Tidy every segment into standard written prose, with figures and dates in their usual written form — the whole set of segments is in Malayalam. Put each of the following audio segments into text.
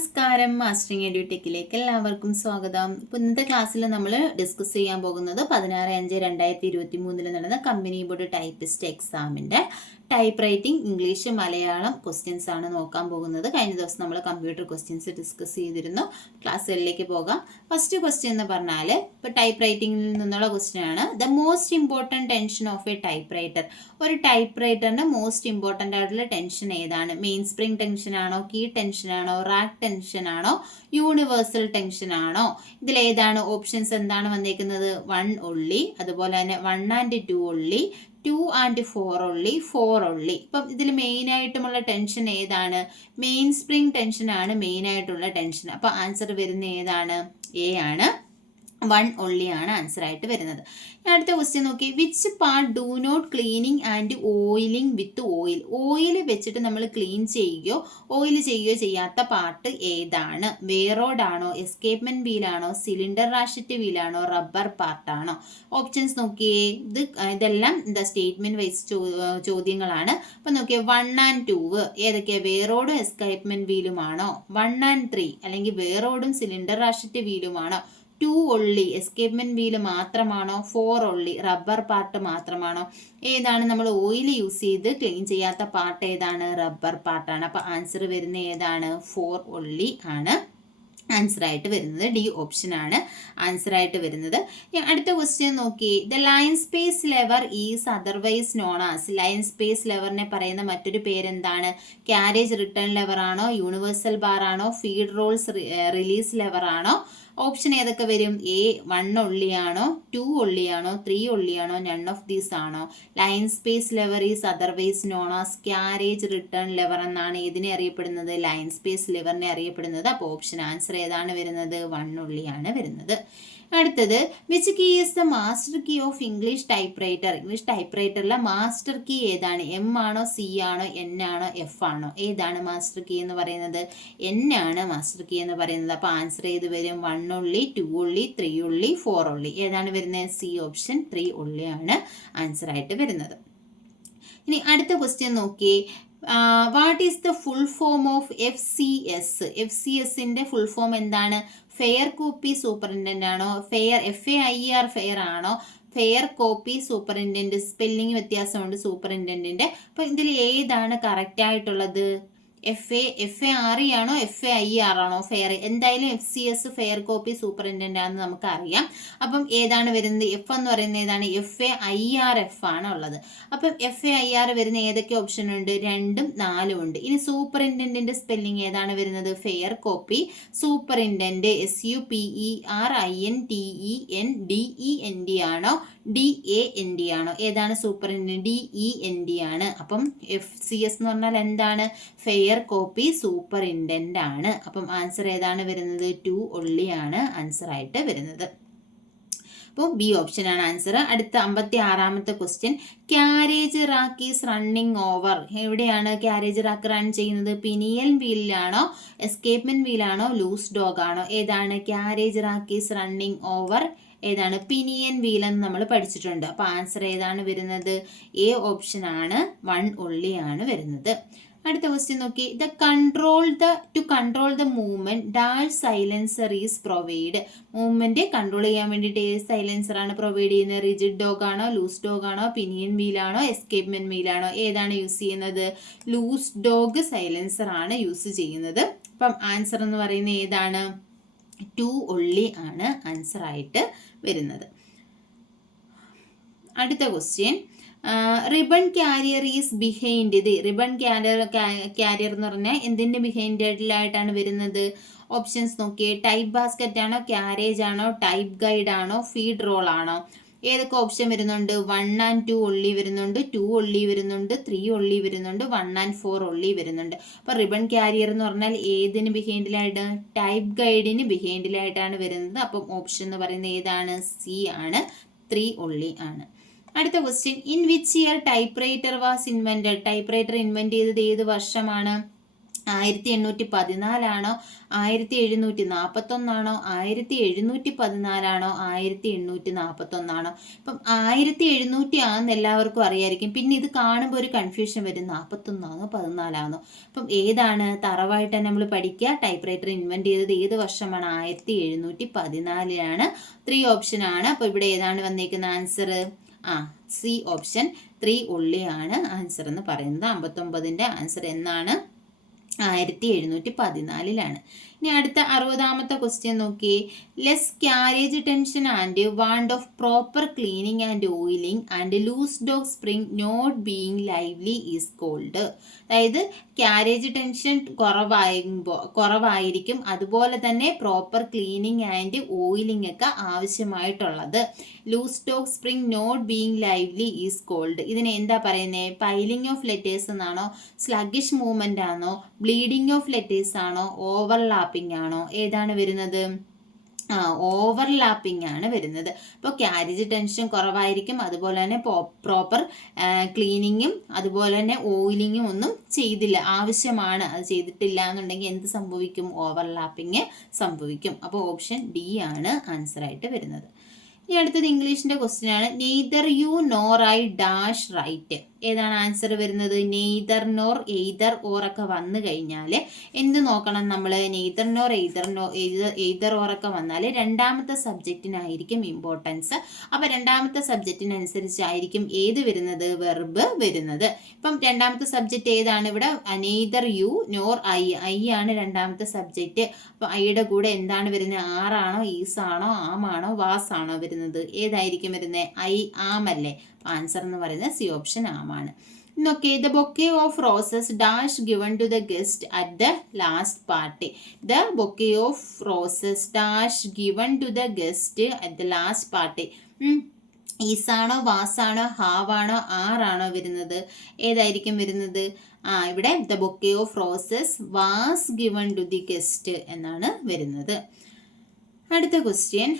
നമസ്കാരം, മാസ്റ്ററിംഗ് എഡ്യൂടെക്കിലേക്ക് എല്ലാവർക്കും സ്വാഗതം. ഇന്നത്തെ ക്ലാസ്സിൽ നമ്മൾ ഡിസ്കസ് ചെയ്യാൻ പോകുന്നത് 16/5/2023 നടന്ന കമ്പനി ബോർഡ് ടൈപ്പിസ്റ്റ് എക്സാമിൻ്റെ type writing English Malayalam questions ആണ് നോക്കാൻ പോകുന്നത്. കഴിഞ്ഞ ദിവസം നമ്മൾ കമ്പ്യൂട്ടർ ക്വസ്റ്റ്യൻസ് ഡിസ്കസ് ചെയ്തിരുന്നു. ക്ലാസ്സുകളിലേക്ക് പോകാം. ഫസ്റ്റ് ക്വസ്റ്റ്യൻ എന്ന് പറഞ്ഞാൽ ഇപ്പോൾ ടൈപ്പ് റൈറ്റിംഗിൽ നിന്നുള്ള ക്വസ്റ്റ്യൻ ആണ്. The most important tension of A type writer. ഒരു ടൈപ്പ് റൈറ്ററിൻ്റെ മോസ്റ്റ് ഇമ്പോർട്ടൻ്റ് ആയിട്ടുള്ള ടെൻഷൻ ഏതാണ്? മെയിൻ സ്പ്രിംഗ് ടെൻഷൻ ആണോ, കീ ടെൻഷൻ ആണോ, റാക്ക് ടെൻഷൻ ആണോ, യൂണിവേഴ്സൽ ടെൻഷൻ ആണോ? ഇതിലേതാണ്? ഓപ്ഷൻസ് എന്താണ് വന്നേക്കുന്നത്? 1 only, അതുപോലെ തന്നെ 1 and 2 only, 2 and 4 only, 4 only. ഇപ്പം ഇതിൽ മെയിൻ ആയിട്ടുമുള്ള ടെൻഷൻ ഏതാണ്? മെയിൻ സ്പ്രിംഗ് ടെൻഷൻ ആണ് മെയിൻ ആയിട്ടുള്ള ടെൻഷൻ. അപ്പോൾ ആൻസർ വരുന്ന ഏതാണ്? എ ആണ്. 1 only ആണ് ആൻസർ ആയിട്ട് വരുന്നത്. അടുത്ത ക്വസ്റ്റ്യൻ നോക്കി. Which part do not cleaning and oiling with oil. Oil വെച്ചിട്ട് നമ്മൾ ക്ലീൻ ചെയ്യുകയോ ഓയിൽ ചെയ്യുകയോ ചെയ്യാത്ത പാർട്ട് ഏതാണ്? വേറോഡ് ആണോ, എസ്കേപ്മെന്റ് വീലാണോ, സിലിണ്ടർ റാഷറ്റ് വീലാണോ, റബ്ബർ പാർട്ടാണോ? ഓപ്ഷൻസ് നോക്കിയേ. ഇതെല്ലാം എന്താ സ്റ്റേറ്റ്മെന്റ് വൈസ് ചോദ്യങ്ങളാണ്. അപ്പം നോക്കിയേ 1 and 2 ഏതൊക്കെയാണ്? വേറോഡും എസ്കേപ്മെന്റ് വീലുമാണോ? 1 and 3 അല്ലെങ്കിൽ വേറോഡും സിലിണ്ടർ റാഷറ്റ് വീലുമാണോ? 2 only എസ്കേപ്മെന്റ് വീല് മാത്രമാണോ? 4 only റബ്ബർ പാർട്ട് മാത്രമാണോ? ഏതാണ്? നമ്മൾ ഓയിൽ യൂസ് ചെയ്ത് ക്ലീൻ ചെയ്യാത്ത പാർട്ട് ഏതാണ്? റബ്ബർ പാർട്ടാണ്. അപ്പോൾ ആൻസർ വരുന്ന ഏതാണ്? 4 only ആണ് ആൻസർ ആയിട്ട് വരുന്നത്. ഡി ഓപ്ഷൻ ആണ് ആൻസർ ആയിട്ട് വരുന്നത്. അടുത്ത ക്വസ്റ്റ്യൻ നോക്കി. The line space lever is otherwise known as. Line space ലെവറിനെ പറയുന്ന മറ്റൊരു പേരെന്താണ്? ക്യാരേജ് റിട്ടേൺ ലെവർ ആണോ, യൂണിവേഴ്സൽ ബാർ ആണോ, ഫീഡ് റോൾസ് റിലീസ് ലെവർ ആണോ? ഓപ്ഷൻ ഏതൊക്കെ വരും? എ 1 only ആണോ, 2 only ആണോ, 3 only ആണോ, നൺ ഓഫ് ദീസ് ആണോ? Line space lever is otherwise known as carriage return lever എന്നാണ് ഇതിനെ അറിയപ്പെടുന്നത്, ലൈൻ സ്പേസ് ലെവറിനെ അറിയപ്പെടുന്നത്. അപ്പോൾ ഓപ്ഷൻ ആൻസർ ഏതാണ് വരുന്നത്? 1 only ആണ് വരുന്നത്. അടുത്തത് which key is the master key of English typewriter. English ടൈപ്പ് റൈറ്ററിലെ മാസ്റ്റർ കീ ഏതാണ്? എം ആണോ, സി ആണോ, എൻ ആണോ, എഫ് ആണോ? ഏതാണ് മാസ്റ്റർ കീ എന്ന് പറയുന്നത്? എൻ ആണ് മാസ്റ്റർ കീ എന്ന് പറയുന്നത്. അപ്പോൾ ആൻസർ ഏത് വരും? 1 only, 2 only, 3 only, 4 only. ഏതാണ് വരുന്നത്? സി ഓപ്ഷൻ 3 only ആണ് ആൻസർ ആയിട്ട് വരുന്നത്. ഇനി അടുത്ത ക്വസ്റ്റ്യൻ നോക്കി. What is the full form of FCS. FCSന്റെ ഫുൾ ഫോം എന്താണ്? ഫെയർ കോപ്പി സൂപ്പറിൻറ്റൻ്റ് ആണോ, FAIR ഫെയർ ആണോ, ഫെയർ കോപ്പി സൂപ്പറിൻറ്റൻ്റ്? സ്പെല്ലിംഗ് വ്യത്യാസമുണ്ട് സൂപ്പറിൻറ്റൻറ്റിൻ്റെ. അപ്പോൾ ഇതിൽ ഏതാണ് കറക്റ്റ് ആയിട്ടുള്ളത്? FARE ആണോ, FAIR ആണോ? ഫെയർ. എന്തായാലും FCS ഫെയർ കോപ്പി സൂപ്പറിൻറ്റൻ്റ് ആണെന്ന് നമുക്കറിയാം. അപ്പം ഏതാണ് വരുന്നത്? എഫ് എന്ന് പറയുന്നത് ഏതാണ്? FAIRF ആണ് ഉള്ളത്. അപ്പം FAIR വരുന്ന ഏതൊക്കെ ഓപ്ഷൻ ഉണ്ട്? 2ഉം 4ഉം ഉണ്ട്. ഇനി സൂപ്പറിൻറ്റൻറ്റിൻ്റെ സ്പെല്ലിംഗ് ഏതാണ് വരുന്നത്? ഫെയർ കോപ്പി സൂപ്പറിൻറ്റൻറ്റ് SUPERINTENDENT ആണോ, DAND ആണോ? ഏതാണ് സൂപ്പറിൻറ്റൻറ്റ്? DEND ആണ്. അപ്പം FCS എന്ന് പറഞ്ഞാൽ എന്താണ്? ഫെയർ കോപ്പി സൂപ്പറിൻറ്റൻറ്റ് ആണ്. അപ്പം ആൻസർ ഏതാണ് വരുന്നത്? 2 only ആണ് ആൻസർ ആയിട്ട് വരുന്നത്. അപ്പോൾ ബി ഓപ്ഷൻ ആണ് ആൻസർ. അടുത്ത 56ാമത്തെ question. Carriage rack is running over. എവിടെയാണ് ക്യാരേജ് റാക്ക് റൺ ചെയ്യുന്നത്? പിനിയൽ വീലിലാണോ, എസ്കേപ്മെന്റ് വീലാണോ, ലൂസ് ഡോഗ് ആണോ? ഏതാണ്? Carriage rack is running over ഏതാണ്? പിനിയൻ വീൽ എന്ന് നമ്മൾ പഠിച്ചിട്ടുണ്ട്. അപ്പോൾ ആൻസർ ഏതാണ് വരുന്നത്? എ ഓപ്ഷൻ ആണ് 1 only ആണ് വരുന്നത്. അടുത്ത ക്വസ്റ്റ്യൻ നോക്കി. To control the movement dash silencer is provide. Movement control ചെയ്യാൻ വേണ്ടിയിട്ട് ഏത് സൈലൻസർ ആണ് പ്രൊവൈഡ് ചെയ്യുന്നത്? റിജിഡ് ഡോഗ് ആണോ, ലൂസ് ഡോഗ് ആണോ, പിനിയൻ വീലാണോ, എസ്കേപ്മെന്റ് വീലാണോ? ഏതാണ് യൂസ് ചെയ്യുന്നത്? ലൂസ് ഡോഗ് സൈലൻസർ ആണ് യൂസ് ചെയ്യുന്നത്. അപ്പം ആൻസർ എന്ന് പറയുന്നത് ഏതാണ്? 2 only ആണ് ആൻസർ ആയിട്ട് വരുന്നത്. അടുത്ത question. Ribbon carrier is behind. ഇത് റിബൺ ക്യാരിയർ എന്ന് പറഞ്ഞാൽ എന്തിൻ്റെ ബിഹൈൻഡിലായിട്ടാണ് വരുന്നത്? ഓപ്ഷൻസ് നോക്കിയേ. ടൈപ്പ് ബാസ്ക്കറ്റ് ആണോ, ക്യാരേജ് ആണോ, ടൈപ്പ് ഗൈഡ് ആണോ, ഫീഡ് റോൾ ആണോ? ഏതൊക്കെ ഓപ്ഷൻ വരുന്നുണ്ട്? 1 and 2 only വരുന്നുണ്ട്, 2 only വരുന്നുണ്ട്, 3 only വരുന്നുണ്ട്, 1 and 4 only വരുന്നുണ്ട്. അപ്പോൾ റിബൺ ക്യാരിയർ എന്ന് പറഞ്ഞാൽ ഏതിന് ബിഹൈൻഡിലായിട്ട്? ടൈപ്പ് ഗൈഡിന് ബിഹൈൻഡിലായിട്ടാണ് വരുന്നത്. അപ്പം ഓപ്ഷൻ എന്ന് പറയുന്നത് ഏതാണ്? സി ആണ്, 3 only ആണ്. അടുത്ത question. In which year type writer was invented. Type writer invent ചെയ്തത് ഏത് വർഷമാണ്? 1814 1741 1714 1841 ഇപ്പം 1700 ആണെന്ന് എല്ലാവർക്കും അറിയായിരിക്കും. പിന്നെ ഇത് കാണുമ്പോൾ ഒരു കൺഫ്യൂഷൻ വരും, 41 14 അപ്പം ഏതാണ് തറവായിട്ട് നമ്മൾ പഠിക്കുക. ടൈപ്പ് റൈറ്റർ ഇൻവെന്റ് ചെയ്തത് ഏത് വർഷമാണ്? 1714 3 ഓപ്ഷൻ ആണ്. അപ്പോൾ ഇവിടെ ഏതാണ് വന്നേക്കുന്ന ആൻസർ? സി ഓപ്ഷൻ 3 ഉള്ളിയാണ് ആൻസർ എന്ന് പറയുന്നത്. 59ന്റെ ആൻസർ എന്നാണ്? 1714. ഇനി അടുത്ത 60ാമത്തെ ക്വസ്റ്റ്യൻ നോക്കിയേ. Less carriage tension and want of proper cleaning and oiling and loose dog spring not being lively is called. അതായത് ക്യാരേജ് ടെൻഷൻ കുറവായിരിക്കും, അതുപോലെ തന്നെ പ്രോപ്പർ ക്ലീനിങ് ആൻഡ് ഓയിലിംഗ് ഒക്കെ ആവശ്യമായിട്ടുള്ളത്. Loose dog spring not being lively is called. ഇതിനെ എന്താ പറയുന്നത്? പൈലിംഗ് ഓഫ് ലെറ്റേഴ്സ് എന്നാണോ, സ്ലഗിഷ് മൂവ്മെന്റ് ആണോ, ബ്ലീഡിംഗ് ഓഫ് ലെറ്റേഴ്സ് ആണോ, ഓവർലാപ്പിംഗ് ആണോ? ഏതാണ് വരുന്നത്? ഓവർലാപ്പിംഗ് ആണ് വരുന്നത്. അപ്പോൾ ക്യാരേജ് ടെൻഷൻ കുറവായിരിക്കും, അതുപോലെ തന്നെ പ്രോപ്പർ ക്ലീനിങ്ങും അതുപോലെ തന്നെ ഓയിലിങ്ങും ഒന്നും ചെയ്തില്ല, ആവശ്യമാണ്, അത് ചെയ്തിട്ടില്ല എന്നുണ്ടെങ്കിൽ എന്ത് സംഭവിക്കും? ഓവർലാപ്പിംഗ് സംഭവിക്കും. അപ്പോൾ ഓപ്ഷൻ ഡി ആണ് ആൻസർ ആയിട്ട് വരുന്നത്. ഇനി അടുത്തത് ഇംഗ്ലീഷിന്റെ ക്വസ്റ്റ്യൻ ആണ്. Neither you nor I dash right. ഏതാണ് ആൻസർ വരുന്നത്? നെയ്തർ നോർ എയ്തർ ഓർ ഒക്കെ വന്നു കഴിഞ്ഞാൽ എന്ത് നോക്കണം നമ്മൾ? നെയ്തർ നോർ എയ്തർ ഓർ ഒക്കെ വന്നാൽ രണ്ടാമത്തെ സബ്ജക്റ്റിനായിരിക്കും ഇമ്പോർട്ടൻസ്. അപ്പോൾ രണ്ടാമത്തെ സബ്ജക്റ്റിനനുസരിച്ചായിരിക്കും ഏത് വരുന്നത്? വെർബ് വരുന്നത്. ഇപ്പം രണ്ടാമത്തെ സബ്ജക്റ്റ് ഏതാണ് ഇവിടെ? Neither you nor I. I ആണ് രണ്ടാമത്തെ സബ്ജക്റ്റ്. അപ്പോൾ ഐയുടെ കൂടെ എന്താണ് വരുന്നത്? ആറാണോ, ഈസ് ആണോ, ആമാണോ, വാസ് ആണോ വരുന്നത്? ഏതായിരിക്കും വരുന്നത്? ഐ, ആം അല്ലേ? ആൻസർ എന്ന് പറയുന്നത് സി ഓപ്ഷൻ ആമാണ്. നോക്കിയേ. The bouquet of roses dash given to the guest at the last party. The bouquet of roses dash given to the guest at the last party. ഈസാണോ, വാസാണോ, ഹാവാണോ, ആറാണോ വരുന്നത്? ഏതായിരിക്കും വരുന്നത്? ഇവിടെ the bouquet of roses was given to the guest എന്നാണ് വരുന്നത്. അടുത്ത question.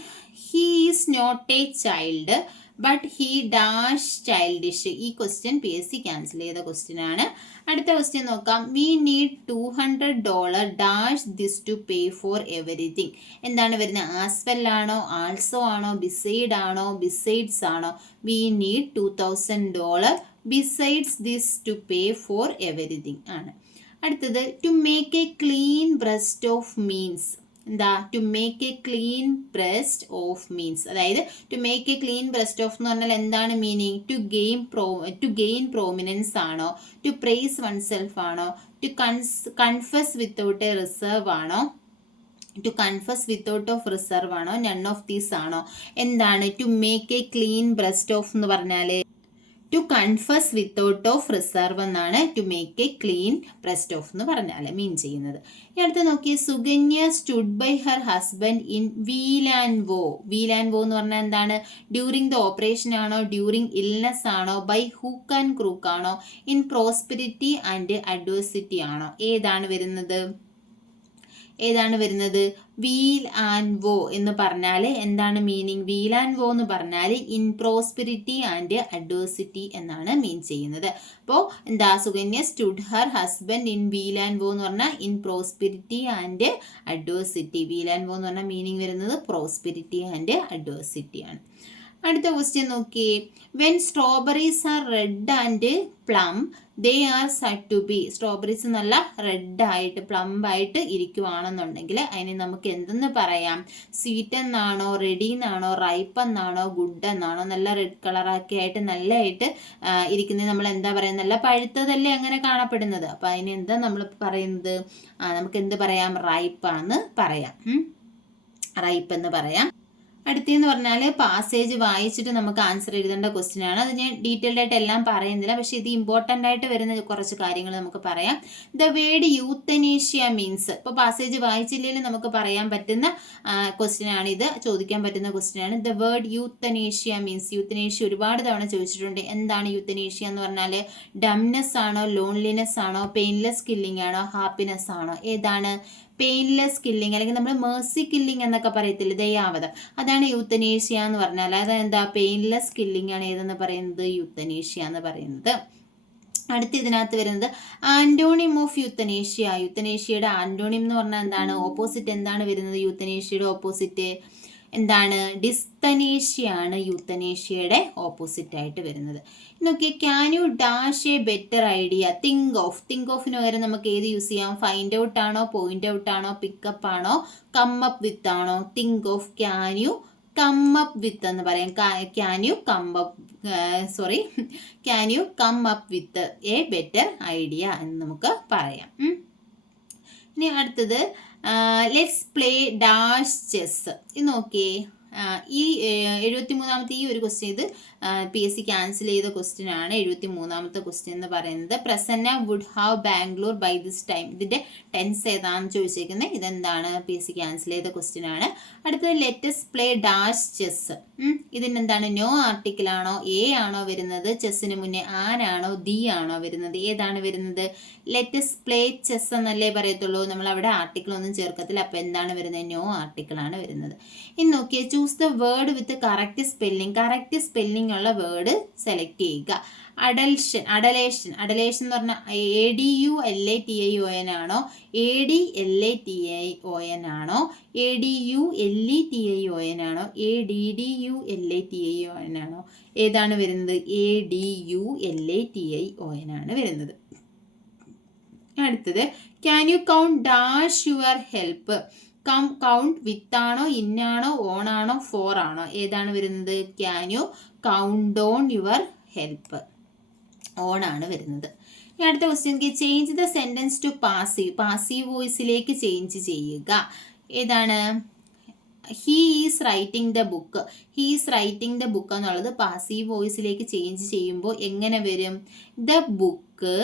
He is not a child but he dash childish. ഈ ക്വസ്റ്റ്യൻ PSC ക്യാൻസൽ ചെയ്ത ക്വസ്റ്റ്യൻ ആണ്. അടുത്ത ക്വസ്റ്റ്യൻ നോക്കാം. V need $200 dash this to pay for everything. എന്താണ് വരുന്നത്? ആസ് വെൽ ആണോ, ആൾസോ ആണോ, ബിസൈഡ് ആണോ, ബിസൈഡ്സ് ആണോ? We need $2000 besides this to pay for everything ആണ്. അടുത്തത് to make a clean breast of means. എന്താ? To make a clean breast of means. അതായത് to make a clean breast of എന്ന് പറഞ്ഞാൽ എന്താണ് മീനിങ്? ടു ഗെയിൻ പ്രോമിനൻസ് ആണോ, ടു പ്രൈസ് വൺസെൽഫ് ആണോ, to confess without a reserve ആണോ, to confess without of reserve ആണോ, നൺ ഓഫ് ദീസ് ആണോ? എന്താണ് to make a clean breast of എന്ന് പറഞ്ഞാൽ? To confess without of reserve എന്നാണ് to make a clean breast of എന്ന് പറഞ്ഞാൽ മീൻ ചെയ്യുന്നത്. ഈ അടുത്ത് നോക്കിയ. Sukanya stood by her husband in weal and woe. Weal and woe എന്ന് പറഞ്ഞാൽ എന്താണ്? ഡ്യൂറിങ് ദ ഓപ്പറേഷൻ ആണോ, ഡ്യൂറിങ് ഇൽനെസ് ആണോ, ബൈ ഹൂക്ക് ആൻഡ് ക്രൂക്ക് ആണോ, ഇൻ പ്രോസ്പെരിറ്റി ആൻഡ് അഡ്വേഴ്സിറ്റി ആണോ? ഏതാണ് വരുന്നത്? വീൽ ആൻഡ് വോ എന്ന് പറഞ്ഞാൽ എന്താണ് മീനിങ്? വീൽ ആൻഡ് വോ എന്ന് പറഞ്ഞാൽ ഇൻ പ്രോസ്പെരിറ്റി ആൻഡ് അഡ്വേഴ്സിറ്റി എന്നാണ് മീൻ ചെയ്യുന്നത്. അപ്പോൾ എന്താ? Sukanya stood Har husband in weal and woe എന്ന് പറഞ്ഞാൽ in prosperity and adversity. Wheel and woe എന്ന് പറഞ്ഞാൽ മീനിങ് വരുന്നത് പ്രോസ്പെരിറ്റി ആൻഡ് അഡ്വേഴ്സിറ്റി ആണ്. അടുത്ത ക്വസ്റ്റ്യൻ നോക്കിയേ. When strawberries are red and plum they are said to be. Strawberries നല്ല റെഡ് ആയിട്ട് പ്ലംബ് ആയിട്ട് ഇരിക്കുവാണെന്നുണ്ടെങ്കിൽ അതിനെ നമുക്ക് എന്തെന്ന് പറയാം? സ്വീറ്റ് എന്നാണോ, റെഡി എന്നാണോ, റൈപ്പ് എന്നാണോ, ഗുഡ് എന്നാണോ? നല്ല റെഡ് കളറൊക്കെ ആയിട്ട് നല്ലതായിട്ട് ഇരിക്കുന്നത് നമ്മൾ എന്താ പറയുന്നത്? നല്ല പഴുത്തതല്ലേ അങ്ങനെ കാണപ്പെടുന്നത്. അപ്പം അതിന് എന്താ നമ്മൾ പറയുന്നത്? നമുക്ക് എന്ത് പറയാം? റൈപ്പാന്ന് പറയാം. റൈപ്പ് എന്ന് പറയാം. അടുത്തെന്ന് പറഞ്ഞാൽ പാസേജ് വായിച്ചിട്ട് നമുക്ക് ആൻസർ എഴുതേണ്ട ക്വസ്റ്റ്യൻ ആണ്. അത് ഞാൻ ഡീറ്റെയിൽഡ് ആയിട്ട് എല്ലാം പറയുന്നില്ല, പക്ഷെ ഇത് ഇമ്പോർട്ടൻ്റ് ആയിട്ട് വരുന്ന കുറച്ച് കാര്യങ്ങൾ നമുക്ക് പറയാം. The word euthanasia means. ഇപ്പോൾ പാസേജ് വായിച്ചില്ലെങ്കിൽ നമുക്ക് പറയാൻ പറ്റുന്ന ക്വസ്റ്റ്യൻ ആണ് ഇത്, ചോദിക്കാൻ പറ്റുന്ന ക്വസ്റ്റ്യൻ ആണ്. The word euthanasia means. Euthanasia ഒരുപാട് തവണ ചോദിച്ചിട്ടുണ്ട്. എന്താണ് യൂത്തനേഷ്യ എന്ന് പറഞ്ഞാൽ? ഡംനെസ് ആണോ, ലോൺലിനെസ് ആണോ, പെയിൻലെസ് കില്ലിംഗ് ആണോ, ഹാപ്പിനെസ് ആണോ? ഏതാണ്? പെയിൻലെസ് കില്ലിംഗ്, അല്ലെങ്കിൽ നമ്മൾ മേഴ്സി കില്ലിംഗ് എന്നൊക്കെ പറയത്തില്ല, ദയാവധം. അതാണ് യൂത്തനേഷ്യ എന്ന് പറഞ്ഞാൽ. അതെന്താ? പെയിൻലെസ് കില്ലിംഗ് ആണ് ഏതെന്ന് പറയുന്നത്? യൂത്തനേഷ്യ എന്ന് പറയുന്നത്. അടുത്ത ഇതിനകത്ത് വരുന്നത് ആന്റോണിം ഓഫ് യൂത്തനേഷ്യ. യൂത്തനേഷ്യയുടെ ആന്റോണിം എന്ന് പറഞ്ഞാൽ എന്താണ്? ഓപ്പോസിറ്റ് എന്താണ് വരുന്നത്? യൂത്തനേഷ്യയുടെ ഓപ്പോസിറ്റ് എന്താണ്? ഡിസ്തനേഷ്യ ആണ് യൂത്തനേഷ്യയുടെ ഓപ്പോസിറ്റ് ആയിട്ട് വരുന്നത്. നോക്കിയേ, can you dash a better idea? Think of. Think ഓഫിന് പകരം നമുക്ക് ഏത് യൂസ് ചെയ്യാം? ഫൈൻഡ് ഔട്ട് ആണോ, പോയിന്റ് ഔട്ട് ആണോ, പിക്കപ്പ് ആണോ, കം അപ്പ് വിത്ത് ആണോ? Think of. Can you come up with എന്ന് പറയാം. Can you come up can you come up with a better idea എന്ന് നമുക്ക് പറയാം. ഇനി അടുത്തത് ലെറ്റ്സ് പ്ലേ ഡാഷ് ചെസ്. ഇത് നോക്കിയേ, ഈ 73ാമത്തെ ഈ ഒരു ക്വസ്റ്റ്യൻ ഇത് PSC ക്യാൻസൽ ചെയ്ത ക്വസ്റ്റ്യൻ ആണ്. 73ാമത്തെ ക്വസ്റ്റ്യൻ എന്ന് പറയുന്നത് Prasanna would have Bangalore by this time. ഇതിന്റെ ടെൻസ് ഏതാണെന്ന് ചോദിച്ചേക്കുന്നത്. ഇതെന്താണ്? PSC ക്യാൻസൽ ചെയ്ത ക്വസ്റ്റ്യൻ ആണ്. അടുത്തത് ലെറ്റസ് പ്ലേ ഡാഷ് ചെസ്. ഇതിനെന്താണ്? നോ ആർട്ടിക്കിൾ ആണോ, എ ആണോ വരുന്നത്? ചെസ്സിന് മുന്നേ ആനാണോ, ദി ആണോ വരുന്നത്? ഏതാണ് വരുന്നത്? ലെറ്റസ് പ്ലേ ചെസ് എന്നല്ലേ പറയത്തുള്ളൂ. നമ്മൾ അവിടെ ആർട്ടിക്കിൾ ഒന്നും ചേർക്കത്തില്ല. അപ്പോൾ എന്താണ് വരുന്നത്? നോ ആർട്ടിക്കിൾ ആണ് വരുന്നത്. ഇനി നോക്കിയേ, choose the word with correct spelling. Correct spelling ഉള്ള വേർഡ് സെലക്ട് ചെയ്യുക. അഡലേഷൻ എന്ന് പറഞ്ഞാൽ ADULATION ആണോ, ADLATION ആണോ, ADULETION ആണോ, ADDULATION ആണോ? ഏതാണ് വരുന്നത്? ADULATION ആണ് വരുന്നത്. അടുത്തത് can you count dash your help. Count with ആണോ, ഇന്നാണോ, ഓൺ ആണോ, ഫോർ ആണോ? ഏതാണ് വരുന്നത്? Can you count on your help. On ആണ് വരുന്നത്. ഇനി അടുത്ത question, change the sentence to passive. Passive വോയിസിലേക്ക് ചേഞ്ച് ചെയ്യുക. ഏതാണ്? He is writing the book. He is writing the book എന്നുള്ളത് പാസീവ് വോയിസിലേക്ക് ചേഞ്ച് ചെയ്യുമ്പോൾ എങ്ങനെ വരും? ദ ബുക്ക്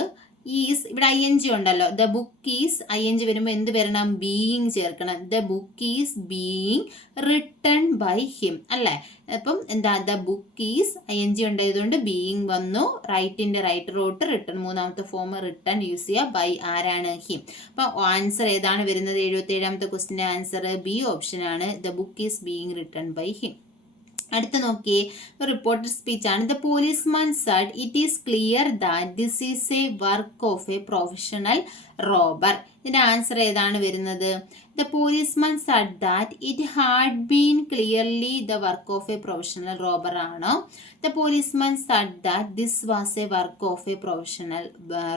ഈസ്, ഇവിടെ ING ഉണ്ടല്ലോ. ദ ബുക്ക് ഈസ് ING വരുമ്പോൾ എന്ത് വരണം? ബീയിങ് ചേർക്കണം. The book is being written by him അല്ലേ? അപ്പം എന്താ? ദ ബുക്ക് ഈസ് ING ഉണ്ടായതുകൊണ്ട് ബീയിങ് വന്നു. റൈറ്റിന്റെ റൈറ്റ് റോട്ട്, റിട്ടൺ മൂന്നാമത്തെ ഫോം റിട്ടൺ യൂസ് ചെയ്യുക. ബൈ ആരാണ്? ഹിം. അപ്പം ആൻസർ ഏതാണ് വരുന്നത്? 77ാമത്തെ ക്വസ്റ്റിന്റെ ആൻസർ ബി ഓപ്ഷൻ ആണ്. The book is being written by him. അടുത്ത നോക്കിയേ, റിപ്പോർട്ടഡ് സ്പീച്ച് ആണ്. The policeman said it is clear that this is a work of a professional robber. ഇതിന്റെ ആൻസർ ഏതാണ് വരുന്നത്? The policeman said that it had been clearly the work of a professional robber ആണോ? The policeman said that this was a work of a professional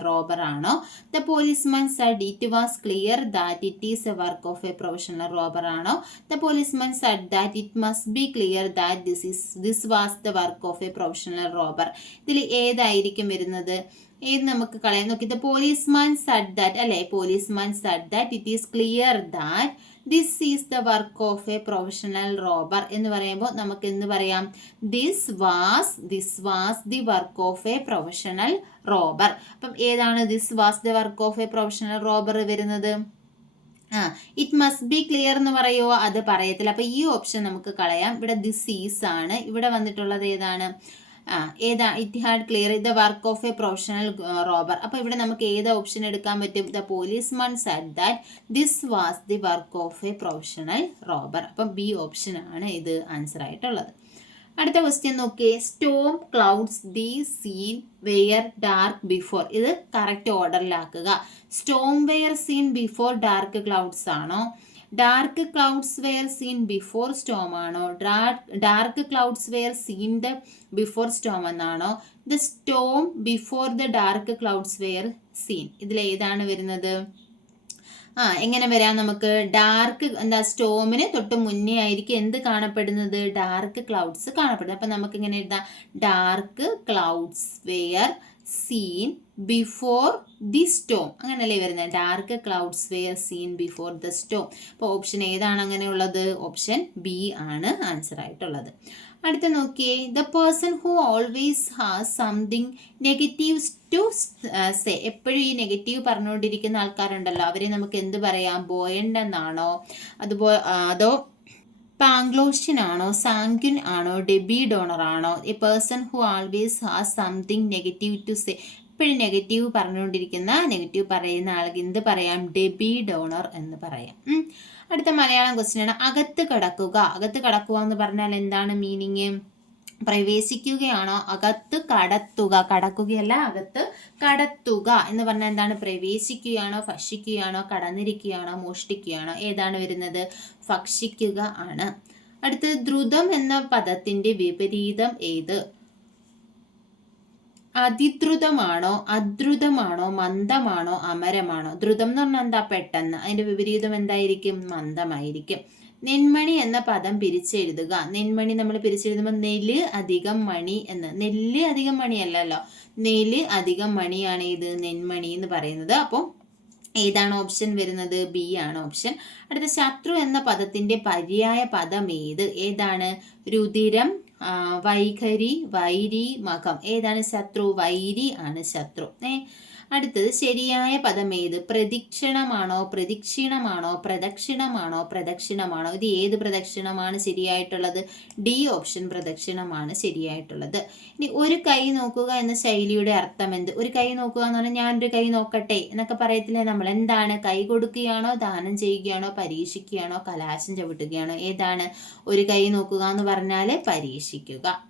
robber ആണോ? The policeman said it was clear that it is a work of a professional robber ആണോ? The policeman said that it must be clear that this was the work of a professional robber. ഇതിൽ ഏതായിരിക്കും വരുന്നത്? ഏത് നമുക്ക് കളയാൻ നോക്കി. ദ പോലീസ്മാൻ said that അല്ലെ? Policeman said that it is clear that this is the work of a professional robber എന്ന് പറയുമ്പോൾ നമുക്ക് എന്ത് പറയാം? this was the work of a professional robber. അപ്പം ഏതാണ് this was the work of a professional robber വരുന്നത്? ഇറ്റ് മസ്റ്റ് ബി ക്ലിയർ എന്ന് പറയുമോ? അത് പറയത്തില്ല. അപ്പൊ ഈ ഓപ്ഷൻ നമുക്ക് കളയാം. ഇവിടെ ദിസ് ഈസ് ആണ്. ഇവിടെ വന്നിട്ടുള്ളത് ഏതാണ്? It had clear the work of a professional robber. അപ്പൊ ഇവിടെ നമുക്ക് ഏത് ഓപ്ഷൻ എടുക്കാൻ പറ്റും? The policeman said that this was the work of a professional robber. അപ്പം ബി ഓപ്ഷൻ ആണ് ഇത് ആൻസർ ആയിട്ടുള്ളത്. അടുത്ത ക്വസ്റ്റ്യൻ നോക്കിയേ, storm clouds the seen were dark before. ഇത് കറക്റ്റ് ഓർഡറിലാക്കുക. Storm were seen before dark clouds ആണോ? Dark clouds were seen before storm ആണോ? Dark clouds were seen the before storm എന്നാണോ? The storm before the dark clouds were seen. ഇതിൽ ഏതാണ് വരുന്നത്? എങ്ങനെ വരാം നമുക്ക്? ഡാർക്ക് എന്താ? സ്റ്റോമിന് തൊട്ട് മുന്നേ ആയിരിക്കും എന്ത് കാണപ്പെടുന്നത്? ഡാർക്ക് ക്ലൗഡ്സ് കാണപ്പെടുന്നത്. അപ്പം നമുക്ക് ഇങ്ങനെ എഴുതാം, dark clouds were seen before the storm. അങ്ങനല്ലേ വരുന്നത്? Dark clouds were seen before the storm. അപ്പോൾ ഓപ്ഷൻ ഏതാണ് അങ്ങനെയുള്ളത്? ഓപ്ഷൻ ബി ആണ് ആൻസർ ആയിട്ടുള്ളത്. അടുത്ത നോക്കിയേ, the person who always has something negative to say. എപ്പോഴും ഈ നെഗറ്റീവ് പറഞ്ഞുകൊണ്ടിരിക്കുന്ന ആൾക്കാരുണ്ടല്ലോ, അവരെ നമുക്ക് എന്ത് പറയാം? ബോയൻഡ് എന്നാണോ? അതോ പാങ്ക്ലോഷ്യൻ ആണോ? സാങ്ക്വിൻ ആണോ? ഡെബി ഡോണർ ആണോ? A person who always has something negative to say. എപ്പോഴും നെഗറ്റീവ് പറഞ്ഞുകൊണ്ടിരിക്കുന്ന, നെഗറ്റീവ് പറയുന്ന ആൾക്ക് എന്ത് പറയാം? ഡെബി ഡോണർ എന്ന് പറയാം. അടുത്ത മലയാളം ക്വസ്റ്റ്യൻ ആണ്, അകത്ത് കടക്കുക. അകത്ത് കടക്കുക എന്ന് പറഞ്ഞാൽ എന്താണ് മീനിങ്? പ്രവേശിക്കുകയാണോ, അകത്ത് കടത്തുക, കടക്കുകയല്ല അകത്ത് കടത്തുക എന്ന് പറഞ്ഞാൽ എന്താണ്? പ്രവേശിക്കുകയാണോ, ഭക്ഷിക്കുകയാണോ, കടന്നിരിക്കുകയാണോ, മോഷ്ടിക്കുകയാണോ? ഏതാണ് വരുന്നത്? ഭക്ഷിക്കുക ആണ്. അടുത്തത് ദ്രുതം എന്ന പദത്തിന്റെ വിപരീതം ഏത്? അതിദ്രുതമാണോ, അദ്രുതമാണോ, മന്ദമാണോ, അമരമാണോ? ദ്രുതം എന്ന് പറഞ്ഞാൽ എന്താ? പെട്ടെന്ന്. അതിന്റെ വിപരീതം എന്തായിരിക്കും? മന്ദമായിരിക്കും. നെന്മണി എന്ന പദം പിരിച്ചെഴുതുക. നെന്മണി നമ്മൾ പിരിച്ചെഴുതുമ്പോൾ നെല്ല് അധികം മണി എന്ന്. നെല്ല് അധികം മണിയല്ലല്ലോ, നെല്ല് അധികം മണിയാണ് ഇത് നെന്മണി എന്ന് പറയുന്നത്. അപ്പോൾ ഏതാണ് ഓപ്ഷൻ വരുന്നത്? ബി ആണ് ഓപ്ഷൻ. അടുത്ത ശത്രു എന്ന പദത്തിന്റെ പര്യായ പദം ഏത്? ഏതാണ്? രുതിരം, വൈഖരി, വൈരി, മകം. ഏതാണ് ശത്രു? വൈരി ആണ് ശത്രു. അടുത്തത് ശരിയായ പദം ഏത്? പ്രദക്ഷിണമാണോ, പ്രദക്ഷിണമാണോ, പ്രദക്ഷിണമാണോ, പ്രദക്ഷിണമാണോ? ഇത് ഏത് പ്രദക്ഷിണമാണ് ശരിയായിട്ടുള്ളത്? D option പ്രദക്ഷിണമാണ് ശരിയായിട്ടുള്ളത്. ഇനി ഒരു കൈ നോക്കുക എന്ന ശൈലിയുടെ അർത്ഥം എന്ത്? ഒരു കൈ നോക്കുക എന്ന് പറഞ്ഞാൽ ഞാനൊരു കൈ നോക്കട്ടെ എന്നൊക്കെ പറയത്തില്ലേ നമ്മൾ? എന്താണ്? കൈ കൊടുക്കുകയാണോ, ദാനം ചെയ്യുകയാണോ, പരീക്ഷിക്കുകയാണോ, കലാശം ചവിട്ടുകയാണോ? ഏതാണ്? ഒരു കൈ നോക്കുക എന്ന് പറഞ്ഞാൽ പരീക്ഷിക്കുക.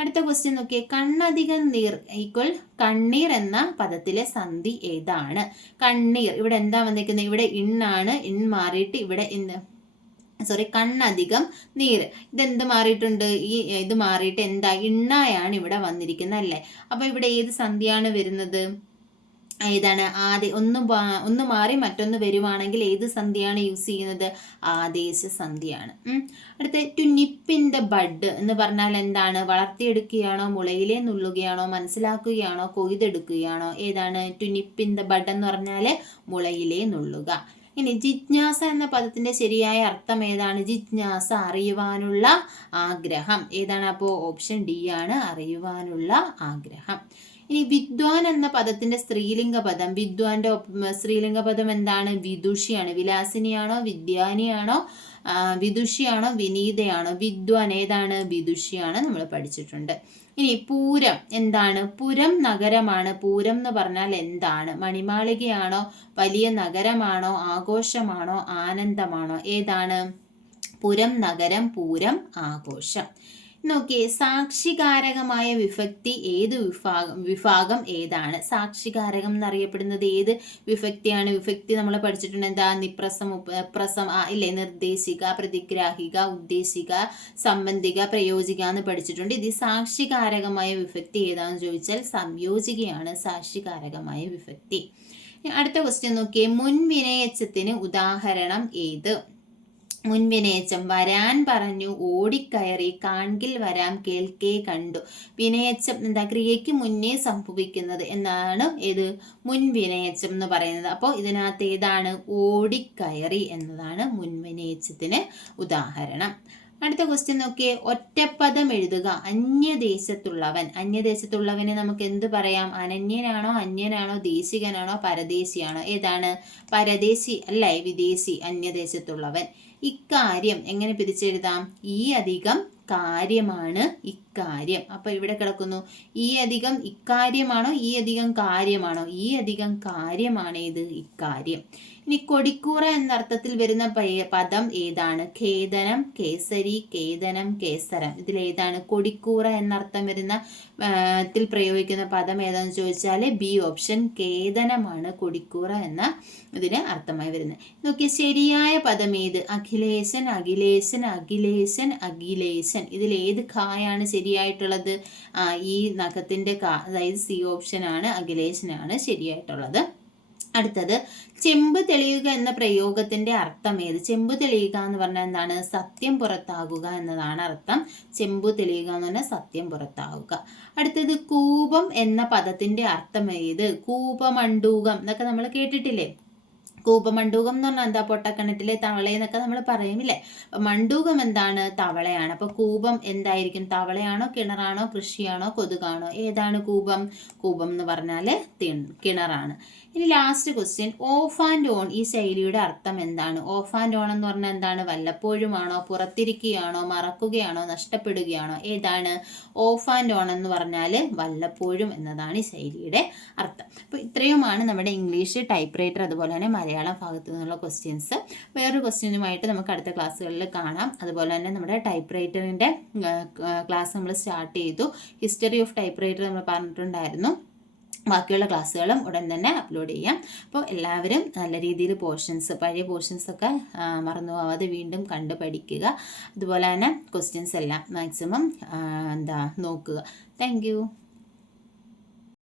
അടുത്ത ക്വസ്റ്റ്യൻ നോക്കിയേ. കണ്ണധികം നീർ ഈക്വൽ കണ്ണീർ എന്ന പദത്തിലെ സന്ധി ഏതാണ്? കണ്ണീർ ഇവിടെ എന്താ വന്നിരിക്കുന്നത്? ഇവിടെ ഇണ്ണാണ്. ഇൺ മാറിയിട്ട് ഇവിടെ കണ്ണധികം നീർ. ഇതെന്ത് മാറിയിട്ടുണ്ട്? ഇത് മാറിയിട്ട് എന്താ? ഇണ്ണായാണ് ഇവിടെ വന്നിരിക്കുന്നത് അല്ലേ? അപ്പൊ ഇവിടെ ഏത് സന്ധിയാണ് വരുന്നത്? ഏതാണ്? ഒന്ന് മാറി മറ്റൊന്ന് വരുവാണെങ്കിൽ ഏത് സന്ധിയാണ് യൂസ് ചെയ്യുന്നത്? ആദേശ സന്ധിയാണ്. അടുത്ത ടു നിപ്പ് ഇൻ ദ ബഡ് എന്ന് പറഞ്ഞാൽ എന്താണ്? വളർത്തിയെടുക്കുകയാണോ, മുളയിലെ നുള്ളുകയാണോ, മനസ്സിലാക്കുകയാണോ, കൊയ്തെടുക്കുകയാണോ? ഏതാണ്? ടു നിപ്പ് ഇൻ ദ ബഡ് എന്ന് പറഞ്ഞാൽ മുളയിലെ നുള്ളുക. ഇനി ജിജ്ഞാസ എന്ന പദത്തിന്റെ ശരിയായ അർത്ഥം ഏതാണ്? ജിജ്ഞാസ അറിയുവാനുള്ള ആഗ്രഹം. ഏതാണ്? അപ്പോൾ ഓപ്ഷൻ ഡി ആണ്, അറിയുവാനുള്ള ആഗ്രഹം. ഇനി വിദ്വാൻ എന്ന പദത്തിന്റെ സ്ത്രീലിംഗ പദം. വിദ്വാന്റെ സ്ത്രീലിംഗ പദം എന്താണ്? വിദുഷിയാണ്. വിലാസിനിയാണോ, വിദ്യാനിയാണോ, വിദുഷിയാണോ, വിനീതയാണോ? വിദ്വാൻ ഏതാണ്? വിദുഷിയാണ്. നമ്മൾ പഠിച്ചിട്ടുണ്ട്. ഇനി പൂരം എന്താണ്? പുരം നഗരമാണ്. പൂരം എന്ന് പറഞ്ഞാൽ എന്താണ്? മണിമാളികയാണോ, വലിയ നഗരമാണോ, ആഘോഷമാണോ, ആനന്ദമാണോ? ഏതാണ്? പുരം നഗരം, പൂരം ആഘോഷം. നോക്കിയേ, സാക്ഷികാരകമായ വിഭക്തി ഏത് വിഭാഗം ഏതാണ്? സാക്ഷികാരകം എന്നറിയപ്പെടുന്നത് ഏത് വിഭക്തിയാണ്? വിഭക്തി നമ്മൾ പഠിച്ചിട്ടുണ്ട്. എന്താ? നിപ്രസം, പ്രസം, ഇല്ലേ? നിർദ്ദേശിക, പ്രതിഗ്രാഹിക, ഉദ്ദേശിക, സംബന്ധിക, പ്രയോജിക എന്ന് പഠിച്ചിട്ടുണ്ട്. ഇത് സാക്ഷികാരകമായ വിഭക്തി ഏതാണെന്ന് ചോദിച്ചാൽ സംയോജികയാണ് സാക്ഷികാരകമായ വിഭക്തി. അടുത്ത ക്വസ്റ്റ്യൻ നോക്കിയേ. മുൻവിനയച്ചത്തിന് ഉദാഹരണം ഏത്? മുൻവിനയച്ചം. വരാൻ പറഞ്ഞു, ഓടിക്കയറി, കാൺകിൽ വരാം, കേൾക്കേ കണ്ടു. വിനയച്ചം എന്താ? ക്രിയയ്ക്ക് മുന്നേ സംഭവിക്കുന്നത് എന്നാണ് ഏത്? മുൻവിനയച്ചം എന്ന് പറയുന്നത്. അപ്പോൾ ഇതിനകത്ത് ഏതാണ്? ഓടിക്കയറി എന്നതാണ് മുൻവിനയച്ചത്തിന് ഉദാഹരണം. അടുത്ത ക്വസ്റ്റ്യൻ നോക്കിയേ. ഒറ്റപ്പദം എഴുതുക. അന്യദേശത്തുള്ളവൻ. അന്യദേശത്തുള്ളവനെ നമുക്ക് എന്ത് പറയാം? അനന്യനാണോ, അന്യനാണോ, ദേശികനാണോ, പരദേശിയാണോ? ഏതാണ്? പരദേശി അല്ലേ? വിദേശി, അന്യദേശത്തുള്ളവൻ. ഇക്കാര്യം എങ്ങനെ പിരിച്ചെഴുതാം? ഈ അധികം കാര്യമാണ് ഇക്കാര്യം. അപ്പൊ ഇവിടെ കിടക്കുന്നു ഈ അധികം ഇക്കാര്യമാണോ, ഈ അധികം കാര്യമാണോ? ഈ അധികം കാര്യമാണ് ഇത് ഇക്കാര്യം. ഇനി കൊടിക്കൂറ എന്നർത്ഥത്തിൽ വരുന്ന പദം ഏതാണ്? ഖേദനം, കേസരി, കേദനം, കേസരം. ഇതിലേതാണ്? കൊടിക്കൂറ എന്നർത്ഥം വരുന്ന ത്തിൽ പ്രയോഗിക്കുന്ന പദം ഏതാണെന്ന് ചോദിച്ചാൽ ബി ഓപ്ഷൻ ഖേദനമാണ് കൊടിക്കൂറ എന്ന ഇതിന് അർത്ഥമായി വരുന്നത്. നോക്കിയ ശരിയായ പദം ഏത്? അഖിലേശൻ, അഖിലേശൻ, അഖിലേശൻ, അഖിലേശൻ. ഇതിൽ ഏത് ഖായാണ് ശരിയായിട്ടുള്ളത്? ഈ നഖത്തിന്റെ ഖ, അതായത് സി ഓപ്ഷൻ ആണ്, അഖിലേശനാണ് ശരിയായിട്ടുള്ളത്. അടുത്തത് ചെമ്പ് തെളിയുക എന്ന പ്രയോഗത്തിന്റെ അർത്ഥം ഏത്? ചെമ്പ് തെളിയുക എന്ന് പറഞ്ഞാൽ എന്താണ്? സത്യം പുറത്താകുക എന്നതാണ് അർത്ഥം. ചെമ്പ് തെളിയുക എന്ന് പറഞ്ഞാൽ സത്യം പുറത്താകുക. അടുത്തത് കൂപം എന്ന പദത്തിന്റെ അർത്ഥം ഏത്? കൂപമണ്ടൂകം എന്നൊക്കെ നമ്മൾ കേട്ടിട്ടില്ലേ? കൂപമണ്ടൂകം എന്ന് പറഞ്ഞാൽ എന്താ? പൊട്ടക്കിണറ്റിലെ തവളയെന്നൊക്കെ നമ്മൾ പറയുമില്ലേ? മണ്ടൂകം എന്താണ്? തവളയാണ്. അപ്പൊ കൂപം എന്തായിരിക്കും? തവളയാണോ, കിണറാണോ, കൃഷിയാണോ, കൊതുകാണോ? ഏതാണ് കൂപം? കൂപം എന്ന് പറഞ്ഞാല് കിണറാണ്. ഇനി last question, of and on ഈ ശൈലിയുടെ അർത്ഥം എന്താണ്? ഓഫ് ആൻഡ് ഓൺ എന്ന് പറഞ്ഞാൽ എന്താണ്? വല്ലപ്പോഴുമാണോ, പുറത്തിരിക്കുകയാണോ, മറക്കുകയാണോ, നഷ്ടപ്പെടുകയാണോ? ഏതാണ്? ഓഫ് ആൻഡ് ഓൺ എന്ന് പറഞ്ഞാൽ വല്ലപ്പോഴും എന്നതാണ് ഈ ശൈലിയുടെ അർത്ഥം. അപ്പോൾ ഇത്രയുമാണ് നമ്മുടെ ഇംഗ്ലീഷ്, ടൈപ്പ് റൈറ്റർ, അതുപോലെ തന്നെ മലയാളം ഭാഗത്തു നിന്നുള്ള ക്വസ്റ്റ്യൻസ്. വേറൊരു ക്വസ്റ്റ്യനുമായിട്ട് നമുക്ക് അടുത്ത ക്ലാസ്സുകളിൽ കാണാം. അതുപോലെ തന്നെ നമ്മുടെ ടൈപ്പ് റൈറ്ററിൻ്റെ ക്ലാസ് നമ്മൾ സ്റ്റാർട്ട് ചെയ്തു. ഹിസ്റ്ററി ഓഫ് ടൈപ്പ് റൈറ്റർ നമ്മൾ പറഞ്ഞിട്ടുണ്ടായിരുന്നു. ബാക്കിയുള്ള ക്ലാസ്സുകളും ഉടൻ തന്നെ അപ്ലോഡ് ചെയ്യാം. അപ്പോൾ എല്ലാവരും നല്ല രീതിയിൽ പഴയ പോർഷൻസൊക്കെ മറന്നു പോവാതെ വീണ്ടും കണ്ട് പഠിക്കുക. അതുപോലെ തന്നെ ക്വസ്റ്റ്യൻസ് എല്ലാം മാക്സിമം നോക്കുക. താങ്ക്